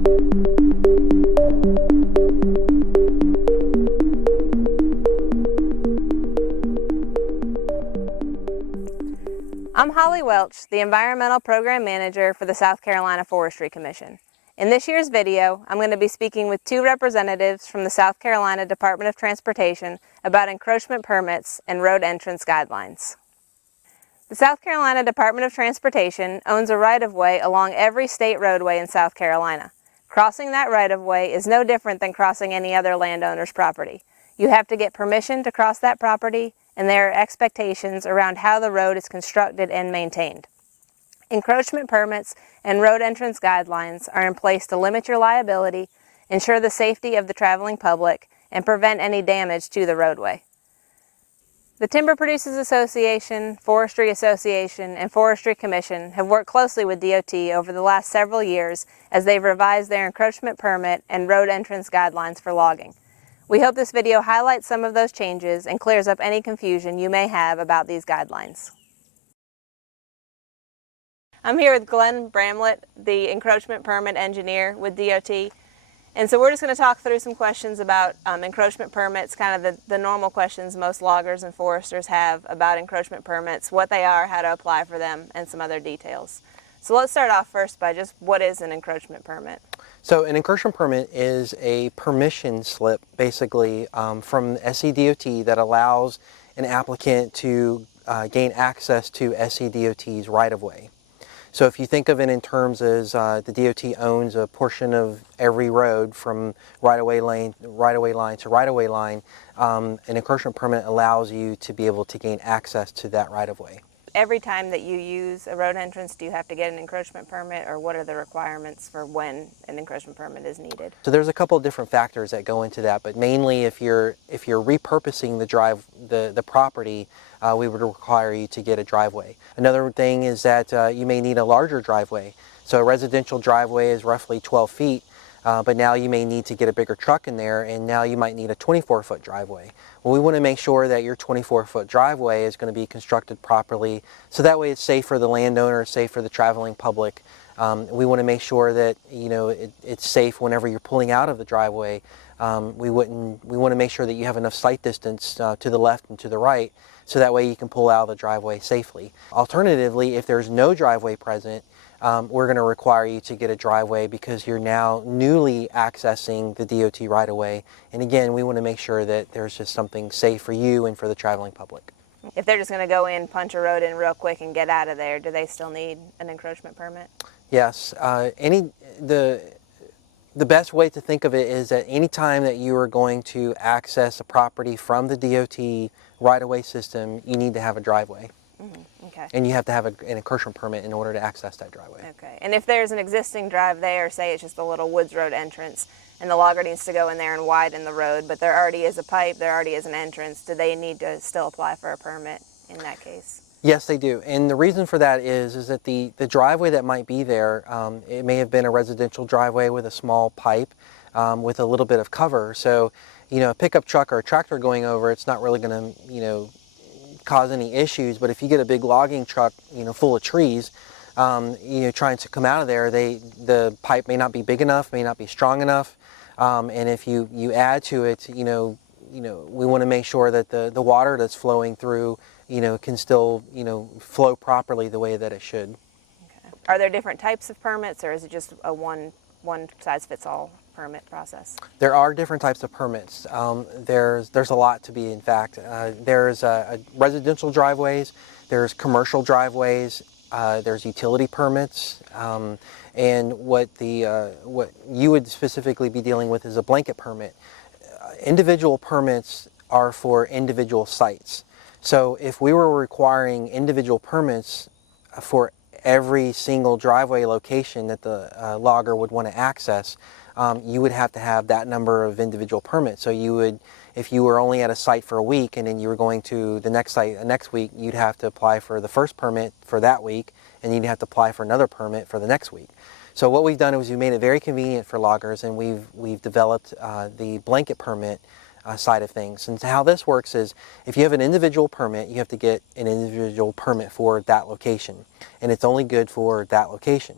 I'm Holly Welch, the Environmental Program Manager for the South Carolina Forestry Commission. In this year's video, I'm going to be speaking with two representatives from the South Carolina Department of Transportation about encroachment permits and road entrance guidelines. The South Carolina Department of Transportation owns a right-of-way along every state roadway in South Carolina. Crossing that right-of-way is no different than crossing any other landowner's property. You have to get permission to cross that property, and there are expectations around how the road is constructed and maintained. Encroachment permits and road entrance guidelines are in place to limit your liability, ensure the safety of the traveling public, and prevent any damage to the roadway. The Timber Producers Association, Forestry Association, and Forestry Commission have worked closely with DOT over the last several years as they've revised their encroachment permit and road entrance guidelines for logging. We hope this video highlights some of those changes and clears up any confusion you may have about these guidelines. I'm here with Glenn Bramlett, the encroachment permit engineer with DOT. And so we're just going to talk through some questions about encroachment permits, kind of the normal questions most loggers and foresters have about encroachment permits, what they are, how to apply for them, and some other details. So let's start off first by just what is an encroachment permit? So an incursion permit is a permission slip, basically, from SCDOT that allows an applicant to gain access to SCDOT's right-of-way. So if you think of it in terms as the DOT owns a portion of every road from right-of-way line to right-of-way line, an incursion permit allows you to be able to gain access to that right-of-way. Every time that you use a road entrance, do you have to get an encroachment permit, or what are the requirements for when an encroachment permit is needed? So there's a couple of different factors that go into that, but mainly if you're repurposing the property, we would require you to get a driveway. Another thing is that you may need a larger driveway. So a residential driveway is roughly 12 feet, but now you may need to get a bigger truck in there, and now you might need a 24-foot driveway. Well, we want to make sure that your 24-foot driveway is going to be constructed properly, so that way it's safe for the landowner, safe for the traveling public. We want to make sure that it's safe whenever you're pulling out of the driveway. We want to make sure that you have enough sight distance to the left and to the right, so that way you can pull out of the driveway safely. Alternatively, if there's no driveway present, we're going to require you to get a driveway because you're now newly accessing the DOT right-of-way. And again, we want to make sure that there's just something safe for you and for the traveling public. If they're just going to go in, punch a road in real quick and get out of there, do they still need an encroachment permit? Yes. The best way to think of it is that any time that you are going to access a property from the DOT right-of-way system, you need to have a driveway. Mm-hmm. Okay. And you have to have an incursion permit in order to access that driveway. Okay. And if there's an existing drive there, say it's just a little woods road entrance, and the logger needs to go in there and widen the road, but there already is a pipe, there already is an entrance, do they need to still apply for a permit in that case? Yes, they do. And the reason for that is that the driveway that might be there, it may have been a residential driveway with a small pipe with a little bit of cover. So, a pickup truck or a tractor going over, it's not really going to, cause any issues. But if you get a big logging truck, full of trees, trying to come out of there, the pipe may not be big enough, may not be strong enough. And if you add to it, we want to make sure that the water that's flowing through, can still, flow properly the way that it should. Okay. Are there different types of permits, or is it just a one size fits all permit process? There are different types of permits. There's a lot to be, in fact. There's residential driveways, there's commercial driveways, there's utility permits, and what you would specifically be dealing with is a blanket permit. Individual permits are for individual sites. So if we were requiring individual permits for every single driveway location that the logger would want to access, you would have to have that number of individual permits. So you would, if you were only at a site for a week and then you were going to the next site next week, you'd have to apply for the first permit for that week, and you'd have to apply for another permit for the next week. So what we've done is we've made it very convenient for loggers, and we've developed the blanket permit side of things. And how this works is if you have an individual permit, you have to get an individual permit for that location, and it's only good for that location.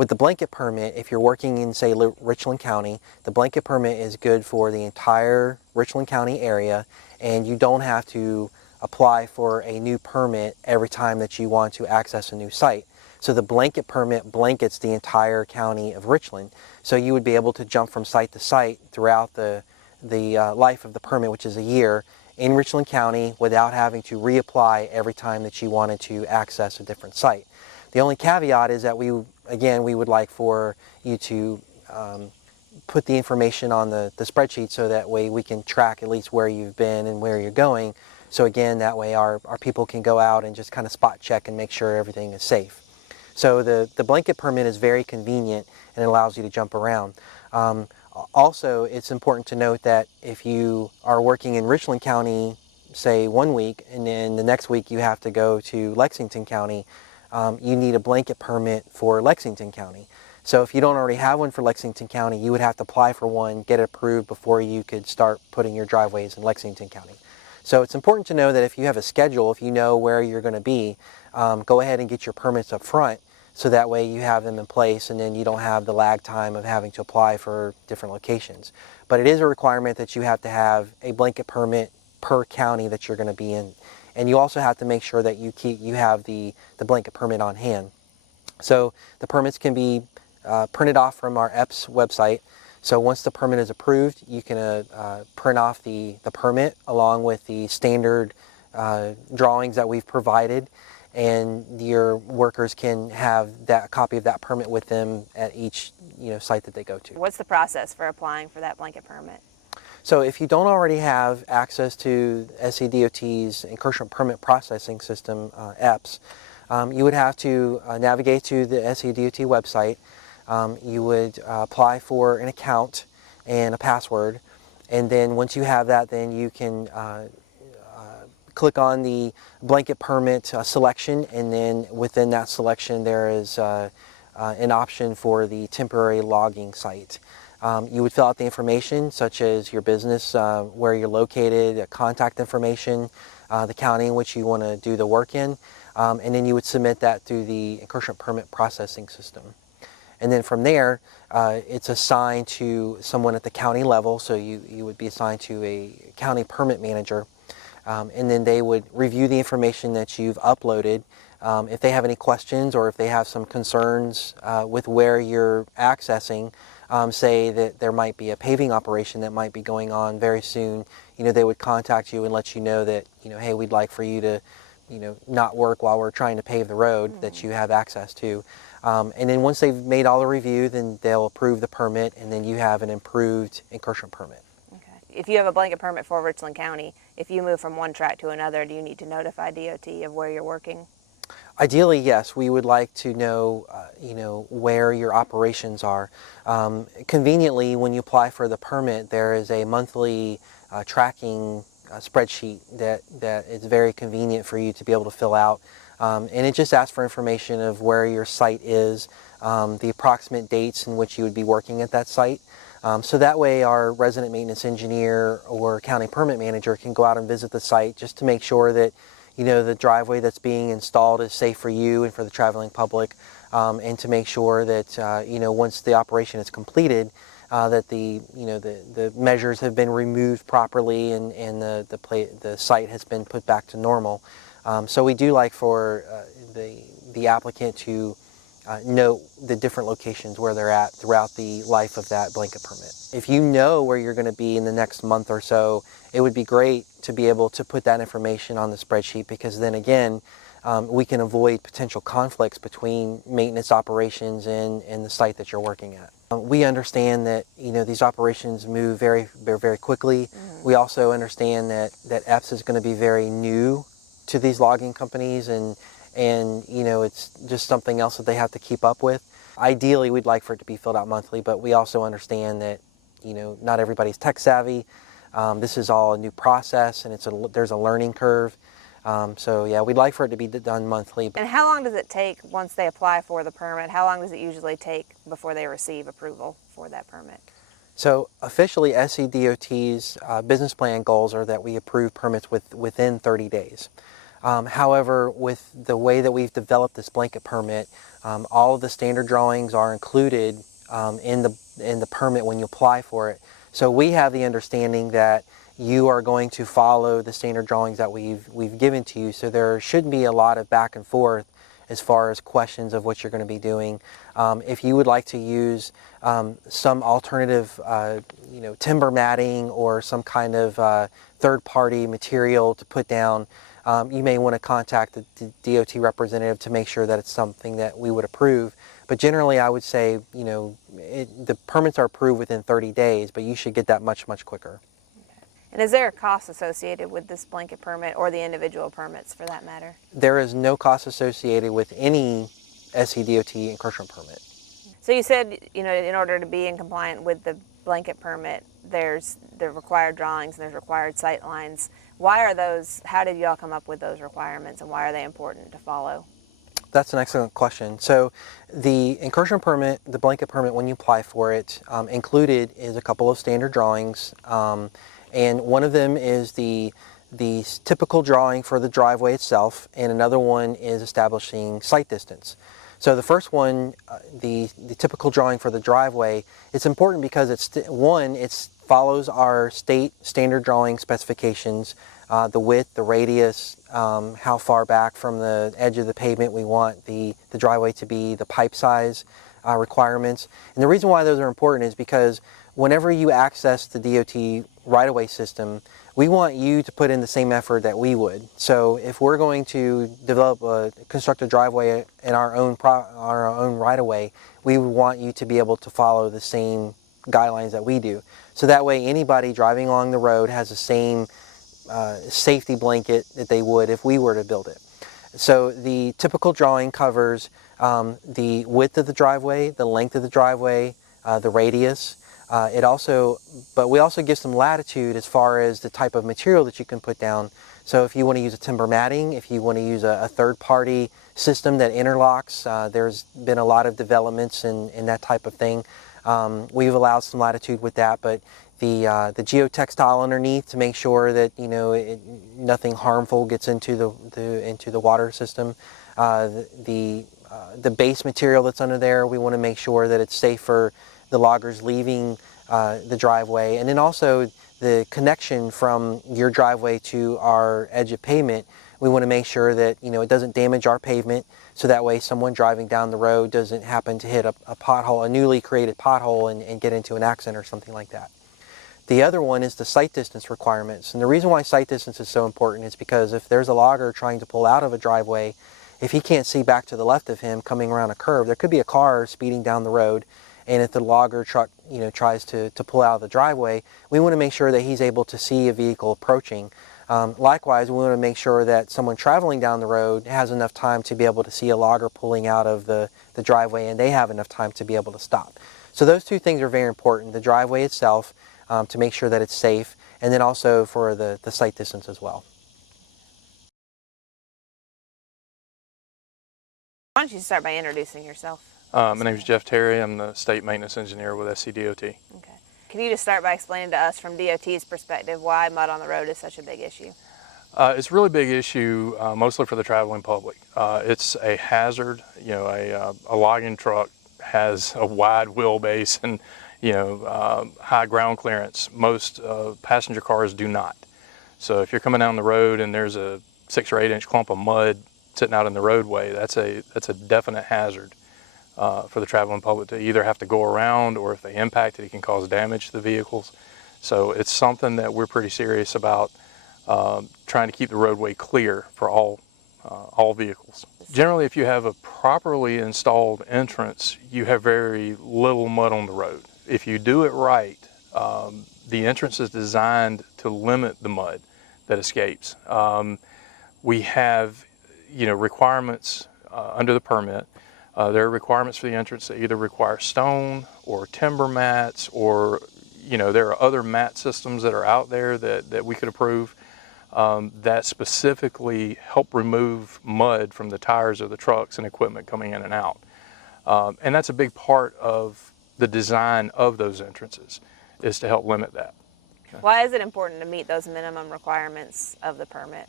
With the blanket permit, if you're working in, say, Richland County, the blanket permit is good for the entire Richland County area, and you don't have to apply for a new permit every time that you want to access a new site. So the blanket permit blankets the entire county of Richland. So you would be able to jump from site to site throughout the life of the permit, which is a year, in Richland County without having to reapply every time that you wanted to access a different site. The only caveat is that we would like for you to put the information on the spreadsheet so that way we can track at least where you've been and where you're going. So again, that way our people can go out and just kind of spot check and make sure everything is safe. So the blanket permit is very convenient and it allows you to jump around. Also, it's important to note that if you are working in Richland County, say 1 week, and then the next week you have to go to Lexington County, you need a blanket permit for Lexington County. So if you don't already have one for Lexington County, you would have to apply for one, get it approved before you could start putting your driveways in Lexington County. So it's important to know that if you have a schedule, if you know where you're going to be, go ahead and get your permits up front so that way you have them in place and then you don't have the lag time of having to apply for different locations. But it is a requirement that you have to have a blanket permit per county that you're going to be in. And you also have to make sure that you have the blanket permit on hand. So the permits can be printed off from our EPS website. So once the permit is approved, you can print off the permit along with the standard drawings that we've provided, and your workers can have that copy of that permit with them at each site that they go to. What's the process for applying for that blanket permit? So if you don't already have access to SCDOT's Incursion Permit Processing System, EPS, you would have to navigate to the SCDOT website. You would apply for an account and a password, and then once you have that, then you can click on the blanket permit selection, and then within that selection there is an option for the temporary logging site. You would fill out the information such as your business, where you're located, contact information, the county in which you want to do the work in, and then you would submit that through the Incursion Permit Processing System. And then from there, it's assigned to someone at the county level, so you would be assigned to a county permit manager, and then they would review the information that you've uploaded. If they have any questions or if they have some concerns with where you're accessing, say that there might be a paving operation that might be going on very soon, they would contact you and let you know that, hey, we'd like for you to, not work while we're trying to pave the road that you have access to. And then once they've made all the review, then they'll approve the permit, and then you have an improved incursion permit. Okay. If you have a blanket permit for Richland County, if you move from one tract to another, do you need to notify DOT of where you're working? Ideally, yes. We would like to know, where your operations are. Conveniently, when you apply for the permit, there is a monthly tracking spreadsheet that is very convenient for you to be able to fill out. And it just asks for information of where your site is, the approximate dates in which you would be working at that site. So that way our resident maintenance engineer or county permit manager can go out and visit the site just to make sure that the driveway that's being installed is safe for you and for the traveling public, and to make sure that once the operation is completed, that the measures have been removed properly and the site has been put back to normal. So we do like for the applicant to note the different locations where they're at throughout the life of that blanket permit. If you know where you're going to be in the next month or so, it would be great to be able to put that information on the spreadsheet, because then again, we can avoid potential conflicts between maintenance operations and the site that you're working at. We understand that these operations move very, very, very quickly. Mm-hmm. We also understand that EPS is going to be very new to these logging companies, and it's just something else that they have to keep up with. Ideally, we'd like for it to be filled out monthly, but we also understand that not everybody's tech savvy. This is all a new process, and there's a learning curve. So yeah, we'd like for it to be done monthly. And how long does it take once they apply for the permit? How long does it usually take before they receive approval for that permit? So officially, SCDOT's business plan goals are that we approve permits within 30 days. However, with the way that we've developed this blanket permit, all of the standard drawings are included in the permit when you apply for it. So we have the understanding that you are going to follow the standard drawings that we've given to you. So there shouldn't be a lot of back and forth as far as questions of what you're going to be doing. If you would like to use some alternative, timber matting or some kind of third-party material to put down, you may want to contact the DOT representative to make sure that it's something that we would approve. But generally, I would say, the permits are approved within 30 days, but you should get that much, much quicker. And is there a cost associated with this blanket permit or the individual permits for that matter? There is no cost associated with any SCDOT encroachment permit. So you said, in order to be in compliant with the blanket permit, there's the required drawings and there's required sight lines. Why are those, how did y'all come up with those requirements and why are they important to follow? That's an excellent question. So the incursion permit, the blanket permit, when you apply for it, included is a couple of standard drawings. And one of them is the typical drawing for the driveway itself, and another one is establishing sight distance. So the first one, the typical drawing for the driveway, it's important because it follows our state standard drawing specifications, the width, the radius, how far back from the edge of the pavement we want the driveway to be, the pipe size requirements. And the reason why those are important is because whenever you access the DOT right-of-way system, we want you to put in the same effort that we would. So if we're going to construct a driveway in our own right-of-way, we would want you to be able to follow the same guidelines that we do. So that way anybody driving along the road has the same safety blanket that they would if we were to build it. So the typical drawing covers the width of the driveway, the length of the driveway, the radius. But we also give some latitude as far as the type of material that you can put down. So if you want to use a timber matting, if you want to use a third-party system that interlocks, there's been a lot of developments in that type of thing. We've allowed some latitude with that, but the geotextile underneath to make sure that nothing harmful gets into the water system. The base material that's under there, we want to make sure that it's safe for the loggers leaving the driveway, and then also the connection from your driveway to our edge of pavement. We want to make sure that it doesn't damage our pavement, so that way someone driving down the road doesn't happen to hit a pothole, a newly created pothole, and get into an accident or something like that. The other one is the sight distance requirements, and the reason why sight distance is so important is because if there's a logger trying to pull out of a driveway, if he can't see back to the left of him coming around a curve, there could be a car speeding down the road, and if the logger truck tries to pull out of the driveway, we want to make sure that he's able to see a vehicle approaching. Likewise, we want to make sure that someone traveling down the road has enough time to be able to see a logger pulling out of the driveway, and they have enough time to be able to stop. So those two things are very important, the driveway itself, to make sure that it's safe, and then also for the sight distance as well. Why don't you start by introducing yourself? My name is Jeff Terry. I'm the State Maintenance Engineer with SCDOT. Okay. Can you just start by explaining to us from DOT's perspective why mud on the road is such a big issue? It's a really big issue, mostly for the traveling public. It's a hazard. A logging truck has a wide wheelbase and high ground clearance. Most passenger cars do not. So if you're coming down the road and there's a 6 or 8 inch clump of mud sitting out in the roadway, that's a definite hazard for the traveling public to either have to go around, or if they impact it, it can cause damage to the vehicles. So it's something that we're pretty serious about, trying to keep the roadway clear for all vehicles. Generally, if you have a properly installed entrance, you have very little mud on the road. If you do it right, the entrance is designed to limit the mud that escapes. We have requirements under the permit. There are requirements for the entrance that either require stone or timber mats, or there are other mat systems that are out there that we could approve that specifically help remove mud from the tires of the trucks and equipment coming in and out. And that's a big part of the design of those entrances, is to help limit that. Why is it important to meet those minimum requirements of the permit?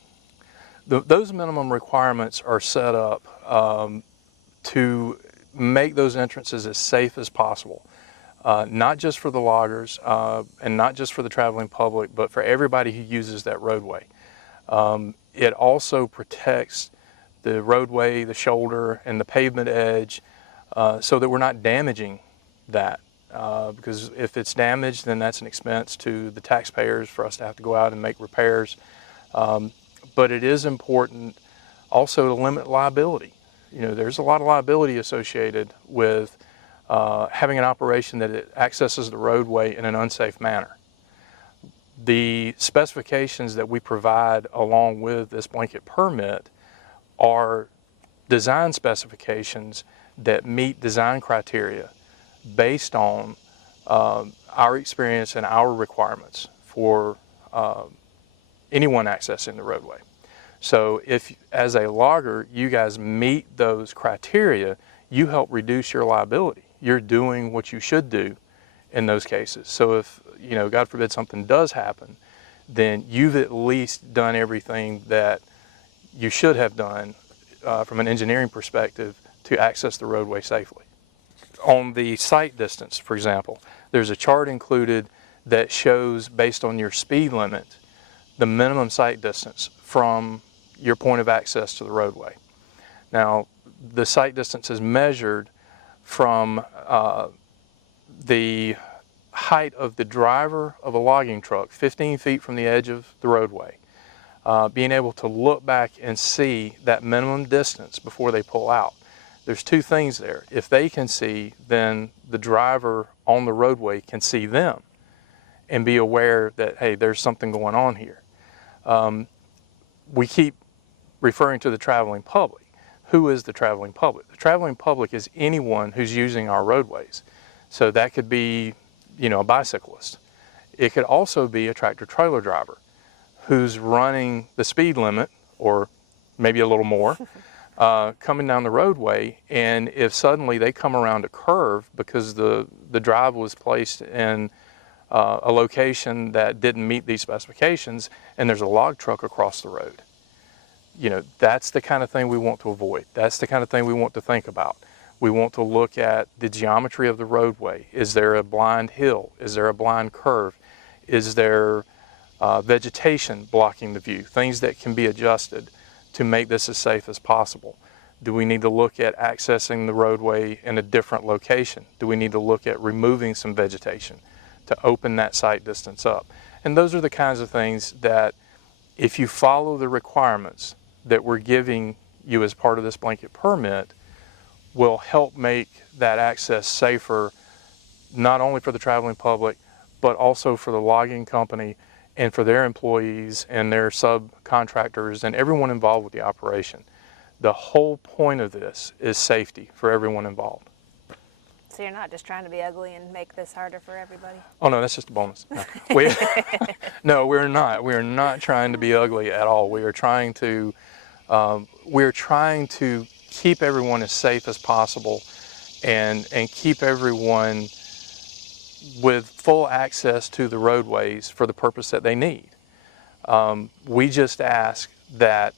Those minimum requirements are set up to make those entrances as safe as possible, not just for the loggers and not just for the traveling public, but for everybody who uses that roadway. It also protects the roadway, the shoulder, and the pavement edge so that we're not damaging that. Because if it's damaged, then that's an expense to the taxpayers for us to have to go out and make repairs. But it is important also to limit liability. You know, there's a lot of liability associated with having an operation that it accesses the roadway in an unsafe manner. The specifications that we provide along with this blanket permit are design specifications that meet design criteria based on our experience and our requirements for anyone accessing the roadway. So if, as a logger, you guys meet those criteria, you help reduce your liability. You're doing what you should do in those cases. So if, you know, God forbid something does happen, then you've at least done everything that you should have done from an engineering perspective to access the roadway safely. On the sight distance, for example, there's a chart included that shows, based on your speed limit, the minimum sight distance from your point of access to the roadway. Now, the sight distance is measured from the height of the driver of a logging truck, 15 feet from the edge of the roadway, being able to look back and see that minimum distance before they pull out. There's two things there. If they can see, then the driver on the roadway can see them and be aware that, hey, there's something going on here. We keep referring to the traveling public. Who is the traveling public? The traveling public is anyone who's using our roadways. So that could be, you know, a bicyclist. It could also be a tractor trailer driver who's running the speed limit, or maybe a little more, coming down the roadway, and if suddenly they come around a curve because the drive was placed in a location that didn't meet these specifications, and there's a log truck across the road. You know, that's the kind of thing we want to avoid. That's the kind of thing we want to think about. We want to look at the geometry of the roadway. Is there a blind hill? Is there a blind curve? Is there vegetation blocking the view? Things that can be adjusted to make this as safe as possible. Do we need to look at accessing the roadway in a different location? Do we need to look at removing some vegetation to open that sight distance up? And those are the kinds of things that, if you follow the requirements that we're giving you as part of this blanket permit, will help make that access safer, not only for the traveling public, but also for the logging company and for their employees and their subcontractors and everyone involved with the operation. The whole point of this is safety for everyone involved. So you're not just trying to be ugly and make this harder for everybody? Oh no, that's just a bonus. No, we're not. We're not trying to be ugly at all. We are trying to keep everyone as safe as possible and keep everyone with full access to the roadways for the purpose that they need. We just ask that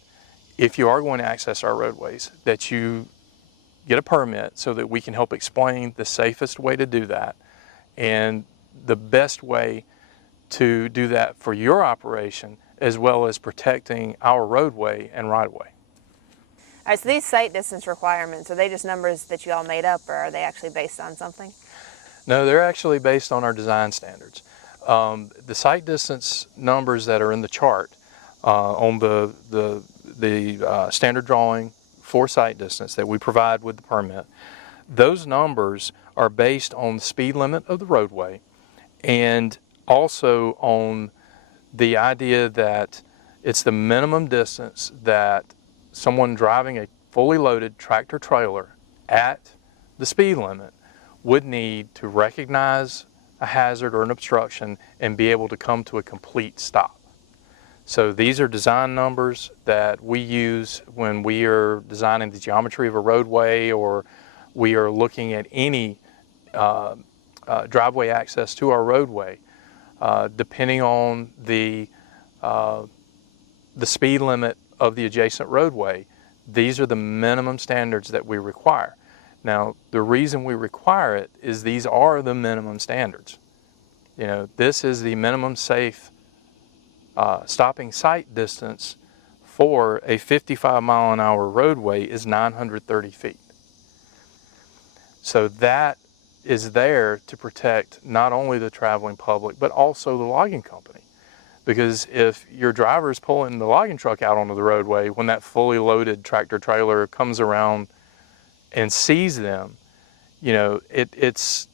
if you are going to access our roadways, that you get a permit so that we can help explain the safest way to do that and the best way to do that for your operation, as well as protecting our roadway and right-of-way. All right, so these sight distance requirements, are they just numbers that you all made up, or are they actually based on something? No, they're actually based on our design standards. The sight distance numbers that are in the chart on the standard drawing for sight distance that we provide with the permit, those numbers are based on the speed limit of the roadway and also on the idea that it's the minimum distance that someone driving a fully loaded tractor trailer at the speed limit would need to recognize a hazard or an obstruction and be able to come to a complete stop. So these are design numbers that we use when we are designing the geometry of a roadway, or we are looking at any driveway access to our roadway, depending on the speed limit of the adjacent roadway, these are the minimum standards that we require. Now, the reason we require it is these are the minimum standards. You know, this is the minimum safe stopping sight distance for a 55-mile-an-hour roadway is 930 feet. So that is there to protect not only the traveling public, but also the logging company. Because if your driver is pulling the logging truck out onto the roadway, when that fully loaded tractor trailer comes around and sees them, you know, it's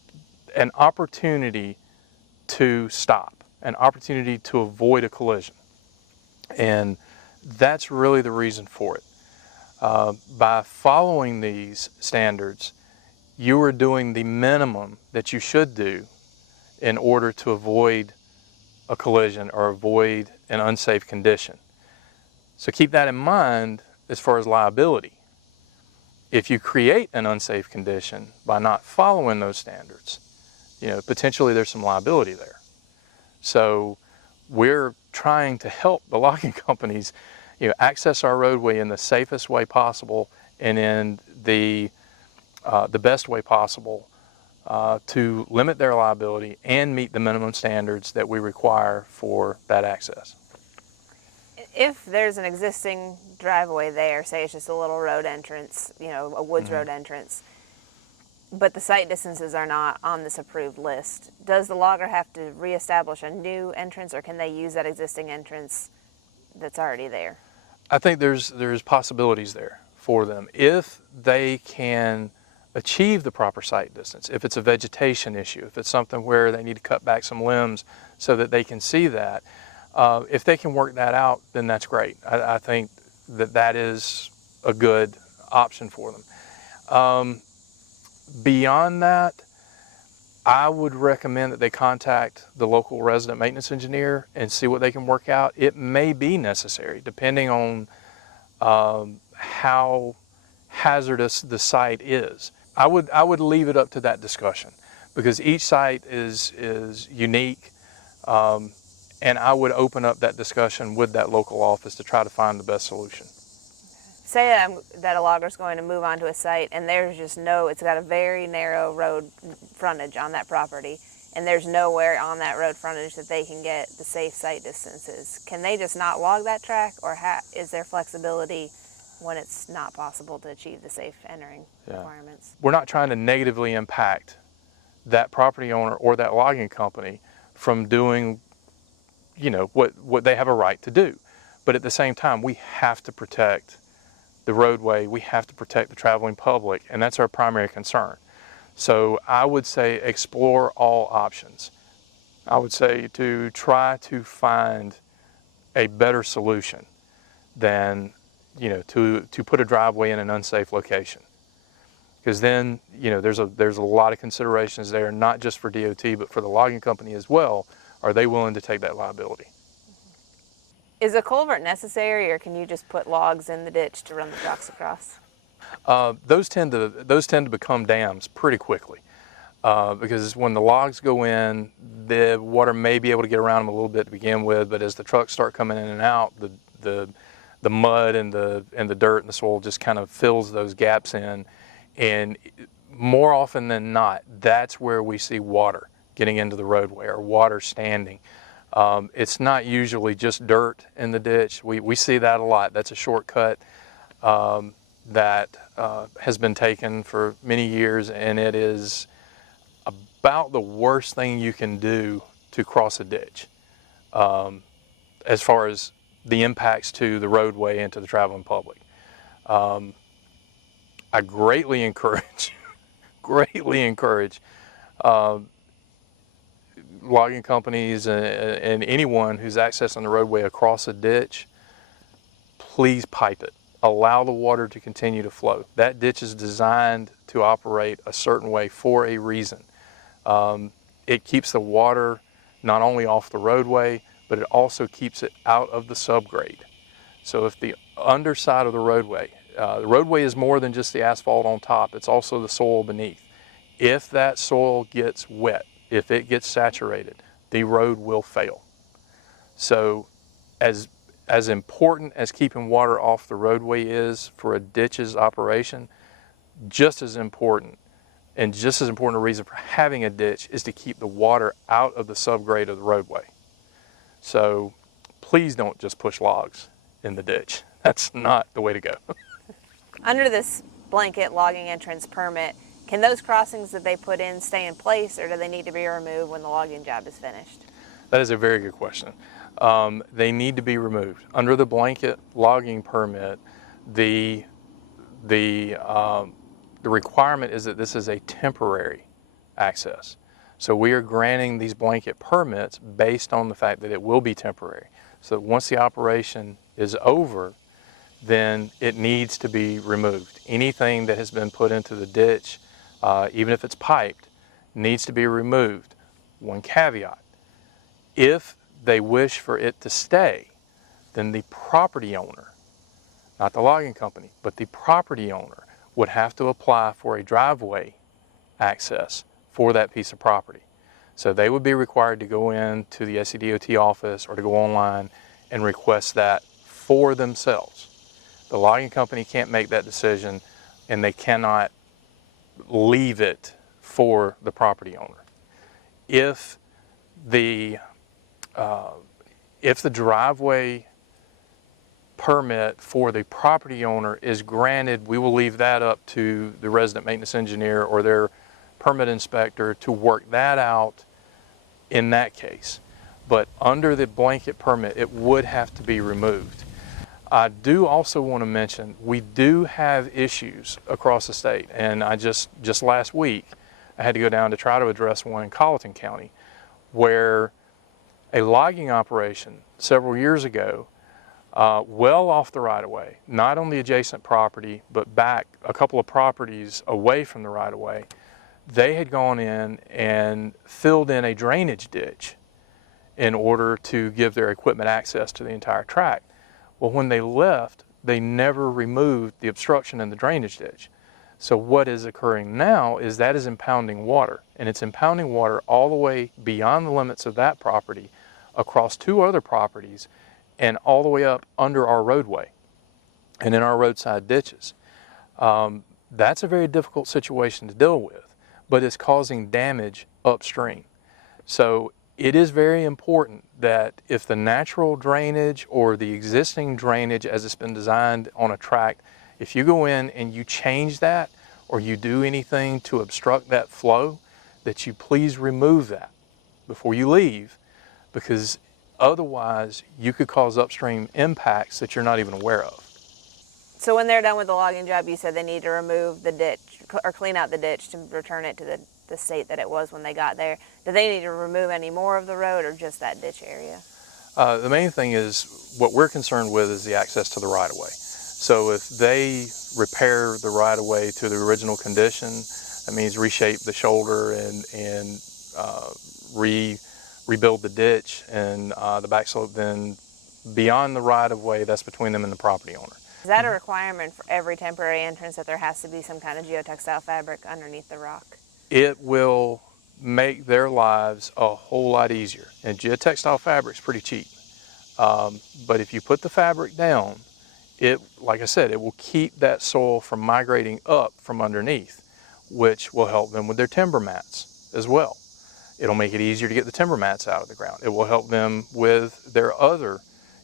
an opportunity to stop, an opportunity to avoid a collision. And that's really the reason for it. By following these standards, you are doing the minimum that you should do in order to avoid a collision or avoid an unsafe condition. So keep that in mind as far as liability. If you create an unsafe condition by not following those standards, you know, potentially there's some liability there. So we're trying to help the logging companies, you know, access our roadway in the safest way possible and in the best way possible to limit their liability and meet the minimum standards that we require for that access. If there's an existing driveway there, say it's just a little road entrance, you know, a woods road entrance, but the site distances are not on this approved list, does the logger have to reestablish a new entrance, or can they use that existing entrance that's already there? I think there's possibilities there for them if they can achieve the proper site distance. If it's a vegetation issue, if it's something where they need to cut back some limbs so that they can see that, if they can work that out, then that's great. I think that is a good option for them. Beyond that, I would recommend that they contact the local resident maintenance engineer and see what they can work out. It may be necessary, depending on how hazardous the site is. I would leave it up to that discussion, because each site is unique, and I would open up that discussion with that local office to try to find the best solution. Say that a logger's going to move onto a site and there's just it's got a very narrow road frontage on that property, and there's nowhere on that road frontage that they can get the safe site distances. Can they just not log that track, or is there flexibility when it's not possible to achieve the safe entering requirements? We're not trying to negatively impact that property owner or that logging company from doing, you know, what they have a right to do. But at the same time, we have to protect the roadway, we have to protect the traveling public, and that's our primary concern. So I would say explore all options. I would say to try to find a better solution than, you know, to put a driveway in an unsafe location. Because then, you know, there's a lot of considerations there, not just for DOT, but for the logging company as well. Are they willing to take that liability? Is a culvert necessary, or can you just put logs in the ditch to run the trucks across? Those tend to become dams pretty quickly, because when the logs go in, the water may be able to get around them a little bit to begin with, but as the trucks start coming in and out, the mud and the dirt and the soil just kind of fills those gaps in, and more often than not, that's where we see water getting into the roadway or water standing. It's not usually just dirt in the ditch. We see that a lot. That's a shortcut that has been taken for many years, and it is about the worst thing you can do to cross a ditch as far as the impacts to the roadway and to the traveling public. I greatly encourage logging companies and anyone who's accessing the roadway across a ditch, please pipe it. Allow the water to continue to flow. That ditch is designed to operate a certain way for a reason. It keeps the water not only off the roadway, but it also keeps it out of the subgrade. So if the underside of the roadway is more than just the asphalt on top, it's also the soil beneath. If that soil gets wet, if it gets saturated, the road will fail. So as as important as keeping water off the roadway is for a ditch's operation, just as important and just as important a reason for having a ditch is to keep the water out of the subgrade of the roadway. So please don't just push logs in the ditch. That's not the way to go. Under this blanket logging entrance permit, can those crossings that they put in stay in place, or do they need to be removed when the logging job is finished? That is a very good question. They need to be removed. Under the blanket logging permit, the requirement is that this is a temporary access. So we are granting these blanket permits based on the fact that it will be temporary. So once the operation is over, then it needs to be removed. Anything that has been put into the ditch, even if it's piped, needs to be removed. One caveat: if they wish for it to stay, then the property owner, not the logging company, but the property owner would have to apply for a driveway access for that piece of property. So they would be required to go into the SCDOT office or to go online and request that for themselves. The logging company can't make that decision, and they cannot leave it for the property owner. If the driveway permit for the property owner is granted, we will leave that up to the resident maintenance engineer or their permit inspector to work that out in that case. But under the blanket permit, it would have to be removed. I do also want to mention, we do have issues across the state, and I just last week, I had to go down to try to address one in Colleton County, where a logging operation several years ago, well off the right-of-way, not on the adjacent property, but back a couple of properties away from the right-of-way, they had gone in and filled in a drainage ditch in order to give their equipment access to the entire tract. Well, when they left, they never removed the obstruction in the drainage ditch. So what is occurring now is that is impounding water, and it's impounding water all the way beyond the limits of that property, across two other properties, and all the way up under our roadway and in our roadside ditches. That's a very difficult situation to deal with, but it's causing damage upstream. So it is very important that if the natural drainage or the existing drainage as it's been designed on a tract, if you go in and you change that or you do anything to obstruct that flow, that you please remove that before you leave, because otherwise you could cause upstream impacts that you're not even aware of. So when they're done with the logging job, you said they need to remove the ditch or clean out the ditch to return it to the state that it was when they got there. Do they need to remove any more of the road or just that ditch area? The main thing is, what we're concerned with is the access to the right-of-way. So if they repair the right-of-way to the original condition, that means reshape the shoulder and rebuild the ditch and the back slope, then beyond the right-of-way, that's between them and the property owner. Is that a requirement for every temporary entrance, that there has to be some kind of geotextile fabric underneath the rock? It will make their lives a whole lot easier. And geotextile fabric's pretty cheap. But if you put the fabric down, like I said, it will keep that soil from migrating up from underneath, which will help them with their timber mats as well. It'll make it easier to get the timber mats out of the ground. It will help them with their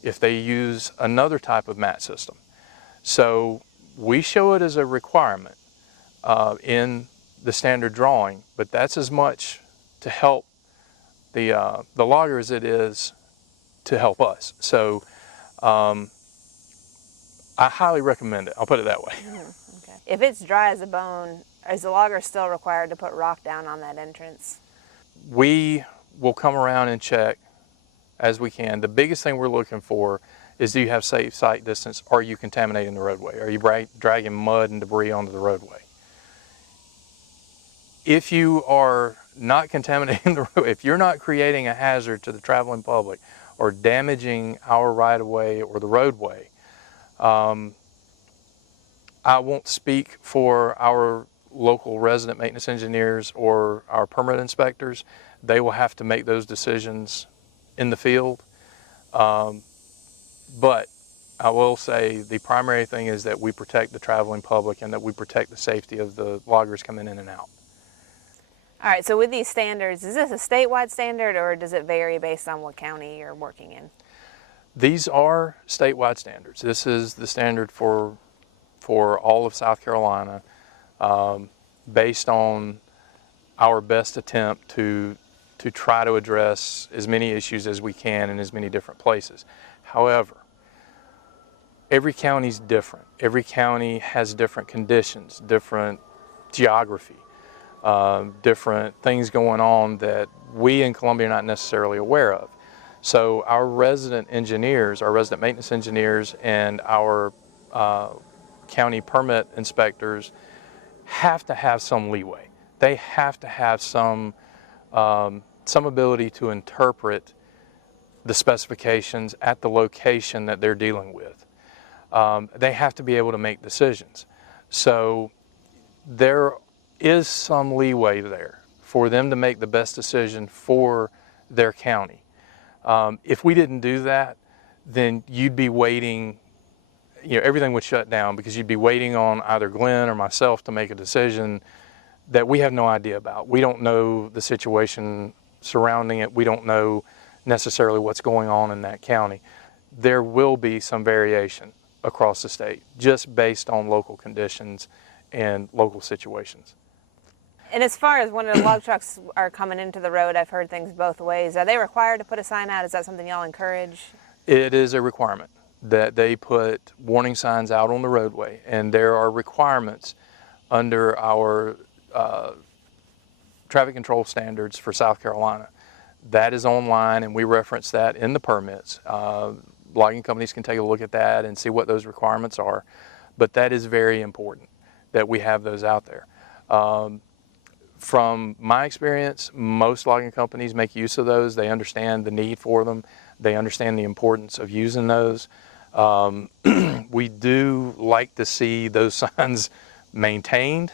if they use another type of mat system. So we show it as a requirement in the standard drawing, but that's as much to help the logger as it is to help us. So I highly recommend it. I'll put it that way. Okay. If it's dry as a bone, is the logger still required to put rock down on that entrance? We will come around and check as we can. The biggest thing we're looking for is, do you have safe sight distance? Are you contaminating the roadway? Are you dragging mud and debris onto the roadway? If you are not contaminating the roadway, if you're not creating a hazard to the traveling public or damaging our right-of-way or the roadway, I won't speak for our local resident maintenance engineers or our permit inspectors. They will have to make those decisions in the field. But I will say the primary thing is that we protect the traveling public and that we protect the safety of the loggers coming in and out. All right, so with these standards, is this a statewide standard or does it vary based on what county you're working in? These are statewide standards. This is the standard for all of South Carolina, based on our best attempt to try to address as many issues as we can in as many different places. However, every county is different. Every county has different conditions, different geography, different things going on that we in Columbia are not necessarily aware of. So our resident engineers, our resident maintenance engineers, and our county permit inspectors have to have some leeway. They have to have some ability to interpret the specifications at the location that they're dealing with. They have to be able to make decisions. So there is some leeway there for them to make the best decision for their county. If we didn't do that, then you'd be waiting, everything would shut down because you'd be waiting on either Glenn or myself to make a decision that we have no idea about. We don't know the situation surrounding it. We don't know necessarily what's going on in that county. There will be some variation across the state just based on local conditions and local situations. And as far as when the log trucks are coming into the road, I've heard things both ways. Are they required to put a sign out? Is that something y'all encourage? It is a requirement that they put warning signs out on the roadway, and there are requirements under our traffic control standards for South Carolina. That is online, and we reference that in the permits. Logging companies can take a look at that and see what those requirements are, but that is very important that we have those out there. From my experience, most logging companies make use of those. They understand the need for them. They understand the importance of using those. We do like to see those signs maintained,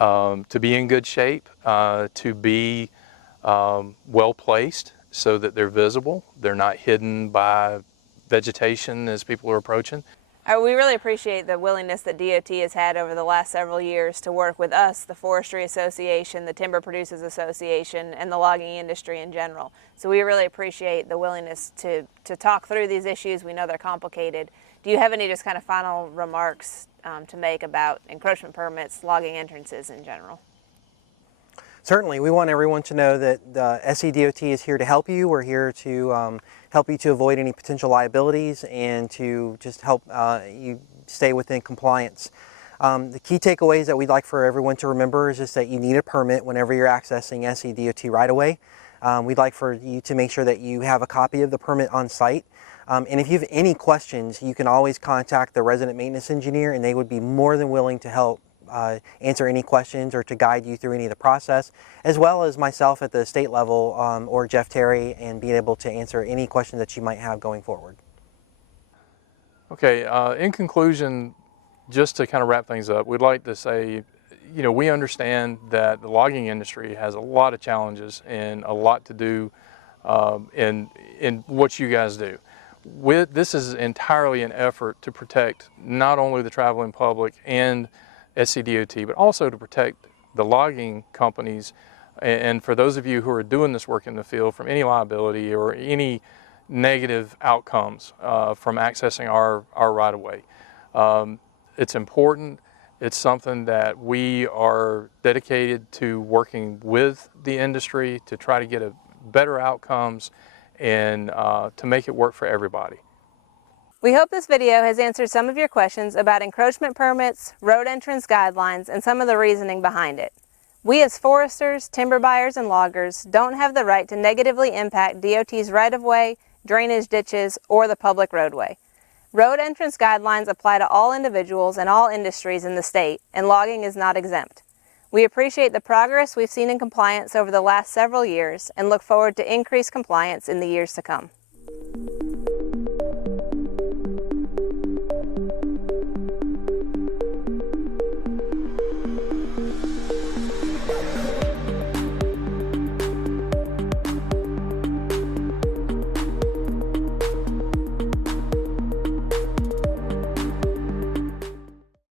to be in good shape, to be well placed so that they're visible. They're not hidden by vegetation as people are approaching. We really appreciate the willingness that DOT has had over the last several years to work with us, the Forestry Association, the Timber Producers Association, and the logging industry in general. So we really appreciate the willingness to talk through these issues. We know they're complicated. Do you have any just kind of final remarks to make about encroachment permits, logging entrances in general? Certainly, we want everyone to know that SCDOT is here to help you. We're here to help you to avoid any potential liabilities and to just help you stay within compliance. The key takeaways that we'd like for everyone to remember is just that you need a permit whenever you're accessing SCDOT right away. We'd like for you to make sure that you have a copy of the permit on site. And if you have any questions, you can always contact the resident maintenance engineer, and they would be more than willing to help answer any questions or to guide you through any of the process, as well as myself at the state level or Jeff Terry, and being able to answer any questions that you might have going forward. Okay, in conclusion, just to kind of wrap things up, we'd like to say, we understand that the logging industry has a lot of challenges and a lot to do in what you guys do. This is entirely an effort to protect not only the traveling public and SCDOT, but also to protect the logging companies, and for those of you who are doing this work in the field, from any liability or any negative outcomes from accessing our right-of-way. It's important. It's something that we are dedicated to working with the industry to try to get better outcomes and to make it work for everybody. We hope this video has answered some of your questions about encroachment permits, road entrance guidelines, and some of the reasoning behind it. We as foresters, timber buyers, and loggers don't have the right to negatively impact DOT's right-of-way, drainage ditches, or the public roadway. Road entrance guidelines apply to all individuals and all industries in the state, and logging is not exempt. We appreciate the progress we've seen in compliance over the last several years and look forward to increased compliance in the years to come.